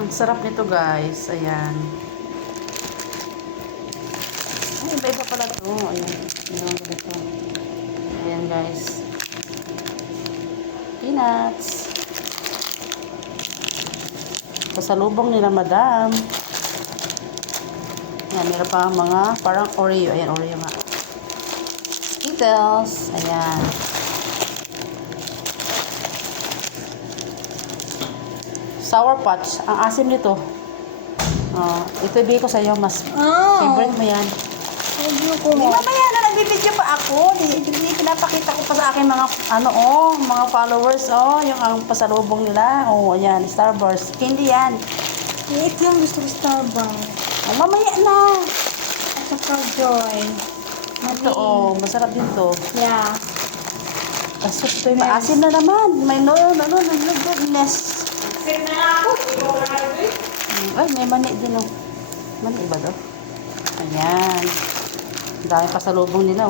Ang sarap nito, guys. Ayan. Ay, iba-iba pala to. Ayan. Meron ganito. Ayan, guys. Peanuts. Pasalubong nila, madam. Ayan, meron pa mga parang Oreo. Ayan, Oreo nga. Skittles. Ayan. Sour Patch. Ang asim nito. Ito ibigay ko sa iyo. Mas favorite mo yan. Ayoko Hindi, mo. mamaya na nagbibideo pa ako. Hindi pinapakita ko pa sa akin mga, mga followers. Yung ang pasalubong nila. Ayan, Starburst. Candy yan. Ito yung gusto ko Starbucks. Mamaya na. At saka Joy. Ito, masarap din to. Yeah. Kaso ito yung maasim na naman. May goodness. Ay, may mani din, Mani ba to? Ayan. Ang dami pasalubong nila,